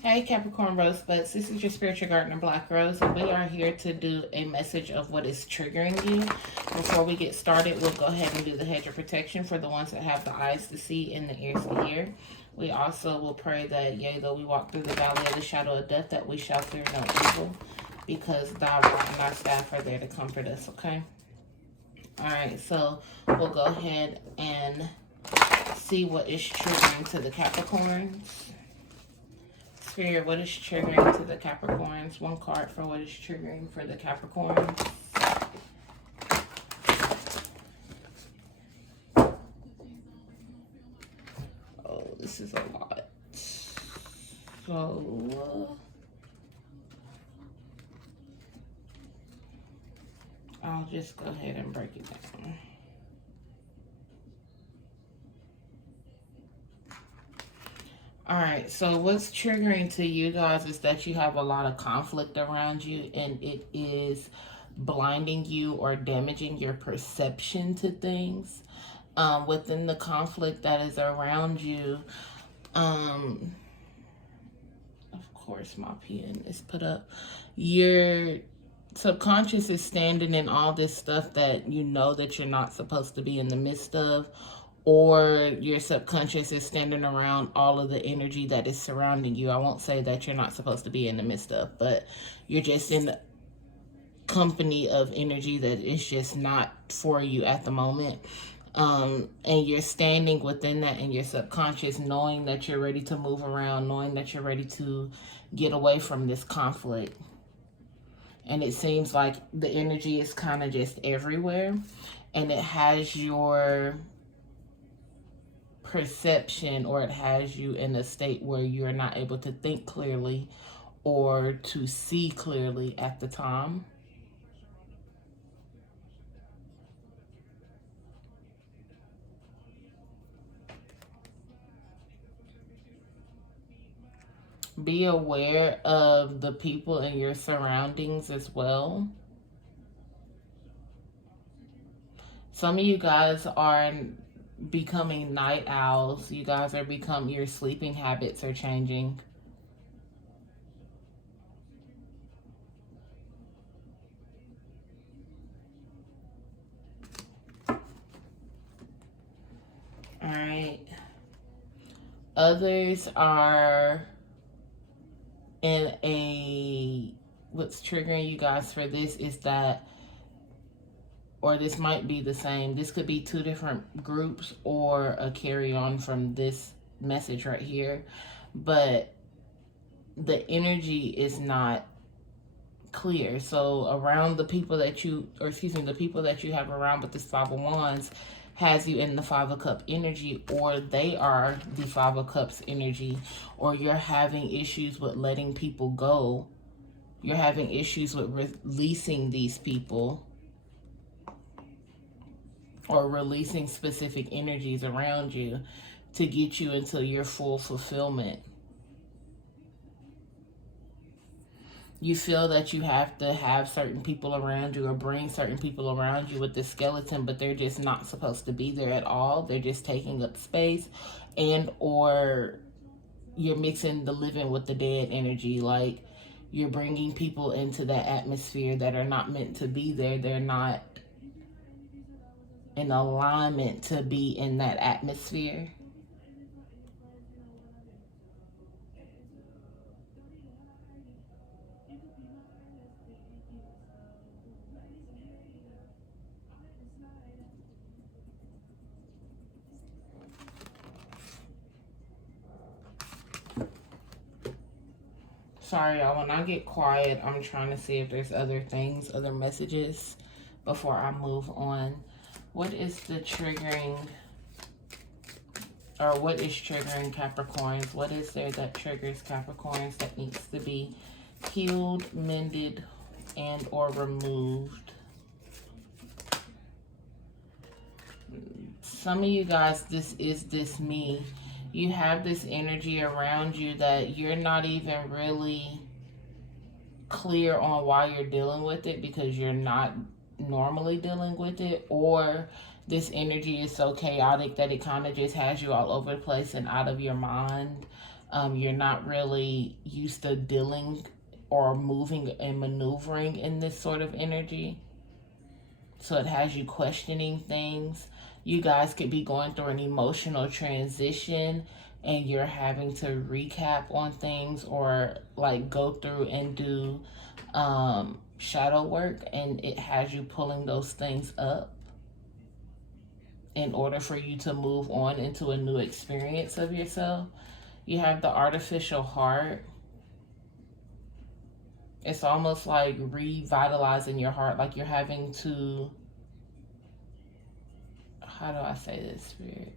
Hey Capricorn Rosebuds, this is your spiritual gardener Black Rose, and we are here to do a message of what is triggering you. Before we get started, we'll go ahead and do the hedge of protection for the ones that have the eyes to see and the ears to hear. We also will pray that, yea, though we walk through the valley of the shadow of death, that we shall fear no evil, because thy rod and thy staff are there to comfort us, okay? Alright, so we'll go ahead and see what is triggering to the Capricorns. Spirit, what is triggering to the Capricorns? One card for what is triggering for the Capricorns. Oh, this is a lot. So, I'll just go ahead and break it down. Alright, so what's triggering to you guys is that you have a lot of conflict around you, and it is blinding you or damaging your perception to things. Within the conflict that is around you, of course my pen is put up, your subconscious is standing in all this stuff that you know that you're not supposed to be in the midst of, or your subconscious is standing around all of the energy that is surrounding you. I won't say that you're not supposed to be in the midst of, but you're just in the company of energy that is just not for you at the moment. And you're standing within that in your subconscious, knowing that you're ready to move around, knowing that you're ready to get away from this conflict. And it seems like the energy is kind of just everywhere, and it has your perception, or it has you in a state where you're not able to think clearly or to see clearly at the time. Be aware of the people in your surroundings as well. Some of you guys are becoming night owls. You guys are your sleeping habits are changing. All right. Others are in what's triggering you guys for this is that, or this might be the same, this could be two different groups or a carry on from this message right here, but the energy is not clear. So around the people that you, or excuse me, the people that you have around with this Five of Wands has you in the Five of Cups energy, or they are the Five of Cups energy, or you're having issues with letting people go. You're having issues with releasing these people, or releasing specific energies around you to get you into your full fulfillment. You feel that you have to have certain people around you or bring certain people around you with the skeleton, but they're just not supposed to be there at all. They're just taking up space, and or you're mixing the living with the dead energy. Like, you're bringing people into that atmosphere that are not meant to be there. They're not in alignment to be in that atmosphere. Sorry, y'all. When I get quiet, I'm trying to see if there's other things, other messages before I move on. What is the triggering, or what is triggering Capricorns? What is there that triggers Capricorns that needs to be healed, mended, and or removed? Some of you guys, this is me. You have this energy around you that you're not even really clear on why you're dealing with it, because you're not normally dealing with it, or this energy is so chaotic that it kind of just has you all over the place and out of your mind. You're not really used to dealing or moving and maneuvering in this sort of energy. So it has you questioning things. You guys could be going through an emotional transition and you're having to recap on things or like go through and do shadow work, and it has you pulling those things up in order for you to move on into a new experience of yourself. You have the artificial heart. It's almost like revitalizing your heart, like you're having to, how do I say this, Spirit?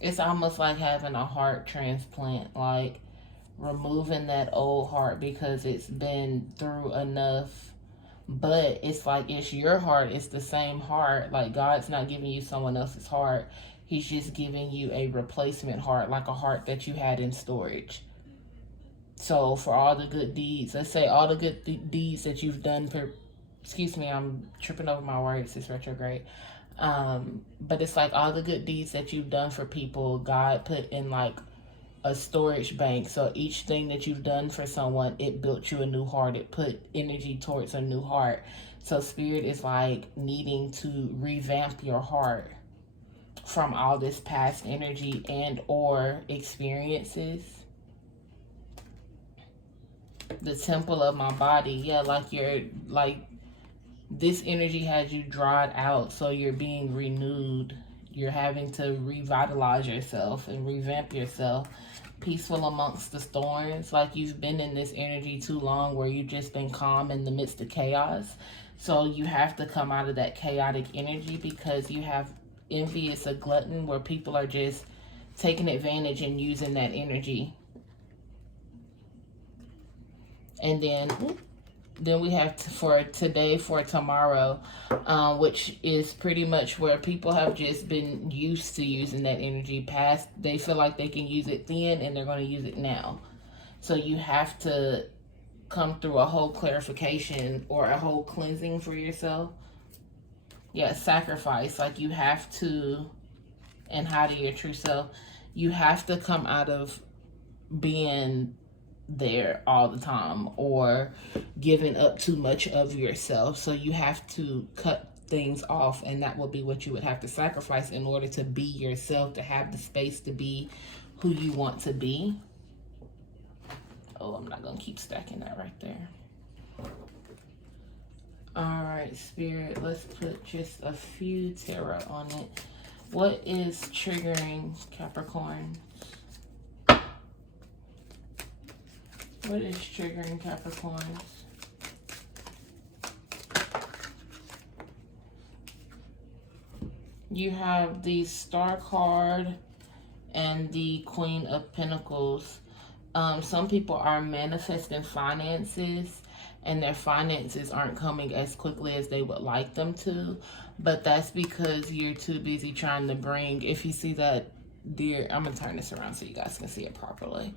It's almost like having a heart transplant, like removing that old heart because it's been through enough. But it's like it's your heart, it's the same heart. Like God's not giving you someone else's heart. He's just giving you a replacement heart, like a heart that you had in storage. So for all the good deeds, let's say all the good deeds that you've done for, excuse me, I'm tripping over my words, it's retrograde. But it's like all the good deeds that you've done for people, God put in like a storage bank. So each thing that you've done for someone, it built you a new heart. It put energy towards a new heart. So Spirit is like needing to revamp your heart from all this past energy and or experiences. The temple of my body. Yeah, like you're like this energy has you dried out, so you're being renewed. You're having to revitalize yourself and revamp yourself. Peaceful amongst the storms, like you've been in this energy too long where you've just been calm in the midst of chaos. So you have to come out of that chaotic energy because you have envy. It's a glutton where people are just taking advantage and using that energy. And then we have for today, for tomorrow, which is pretty much where people have just been used to using that energy past. They feel like they can use it then and they're going to use it now. So you have to come through a whole clarification or a whole cleansing for yourself. Yeah, sacrifice. Like you have to, and hide your true self. You have to come out of being there all the time or giving up too much of yourself. So you have to cut things off, and that will be what you would have to sacrifice in order to be yourself, to have the space to be who you want to be. Oh, I'm not gonna keep stacking that right there. All right, Spirit, let's put just a few tarot on it. What is triggering Capricorn? What is triggering Capricorns? You have the Star card and the Queen of Pentacles. Some people are manifesting finances and their finances aren't coming as quickly as they would like them to. But that's because you're too busy trying to bring, if you see that, dear, I'm going to turn this around so you guys can see it properly.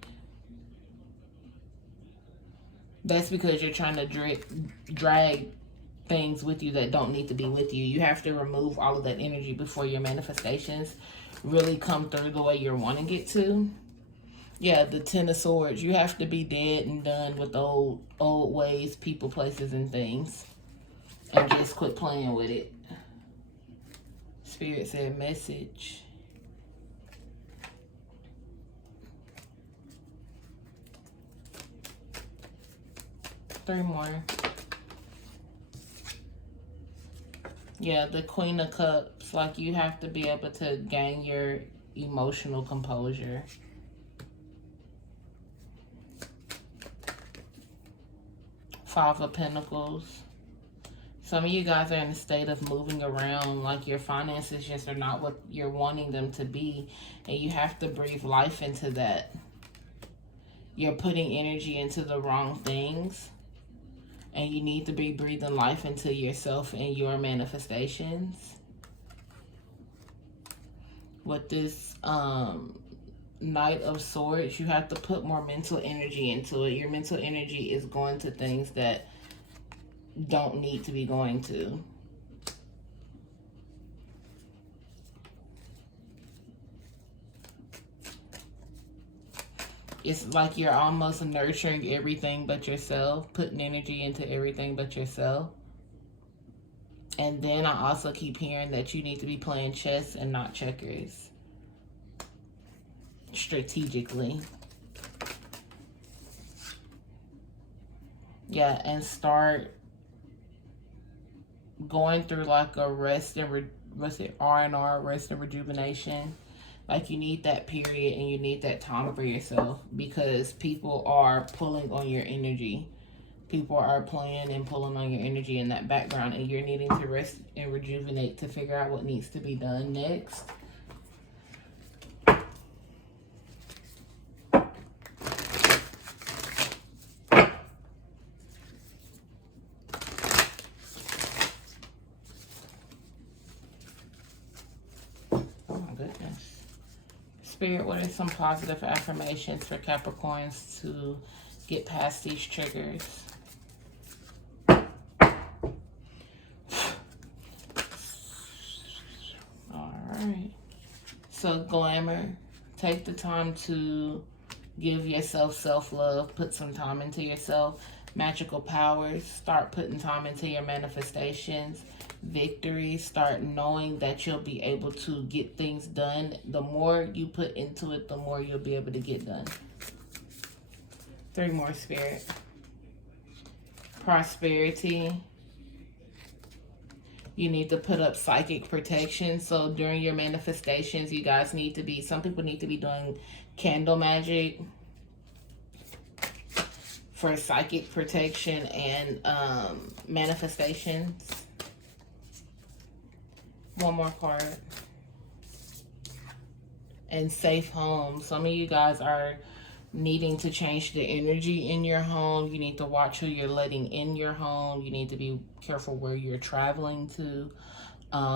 That's because you're trying to drag things with you that don't need to be with you. You have to remove all of that energy before your manifestations really come through the way you're wanting it to. Yeah, the Ten of Swords. You have to be dead and done with old ways, people, places, and things. And just quit playing with it. Spirit said message. Three more. Yeah, the Queen of Cups. Like you have to be able to gain your emotional composure. Five of Pentacles. Some of you guys are in a state of moving around, like your finances just are not what you're wanting them to be. And you have to breathe life into that. You're putting energy into the wrong things. And you need to be breathing life into yourself and your manifestations. With this Knight of Swords, you have to put more mental energy into it. Your mental energy is going to things that don't need to be going to. It's like you're almost nurturing everything but yourself, putting energy into everything but yourself. And then I also keep hearing that you need to be playing chess and not checkers. Strategically. Yeah, and start going through like a rest and R&R, rest and rejuvenation. Like you need that period and you need that time for yourself, because people are pulling on your energy. People are playing and pulling on your energy in that background, and you're needing to rest and rejuvenate to figure out what needs to be done next. Spirit, what are some positive affirmations for Capricorns to get past these triggers? Alright. So, glamour. Take the time to give yourself self-love. Put some time into yourself. Magical powers. Start putting time into your manifestations. Victory. Start knowing that you'll be able to get things done. The more you put into it, the more you'll be able to get done. 3 more, Spirit. Prosperity. You need to put up psychic protection. So during your manifestations, you guys need to be, some people need to be doing candle magic for psychic protection and manifestations. 1 more card. And safe home. Some of you guys are needing to change the energy in your home. You need to watch who you're letting in your home. You need to be careful where you're traveling to.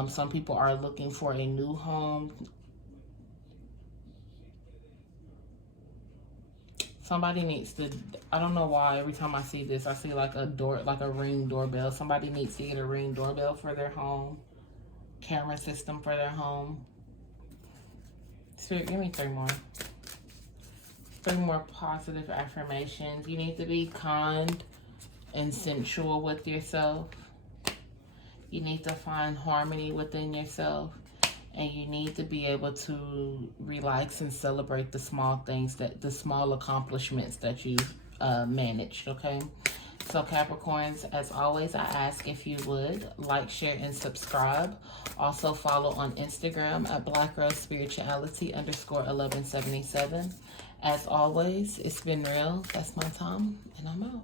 Some people are looking for a new home. Somebody needs to, I don't know why, every time I see this, I see like a door, like a Ring doorbell. Somebody needs to get a Ring doorbell for their home. Camera system for their home. Spirit, give me 3 more. 3 more positive affirmations. You need to be kind and sensual with yourself. You need to find harmony within yourself. And you need to be able to relax and celebrate the small things, the small accomplishments that you've managed, okay? So Capricorns, as always, I ask if you would like, share, and subscribe. Also follow on Instagram at BlackRoseSpirituality_1177. As always, it's been real. That's my time, and I'm out.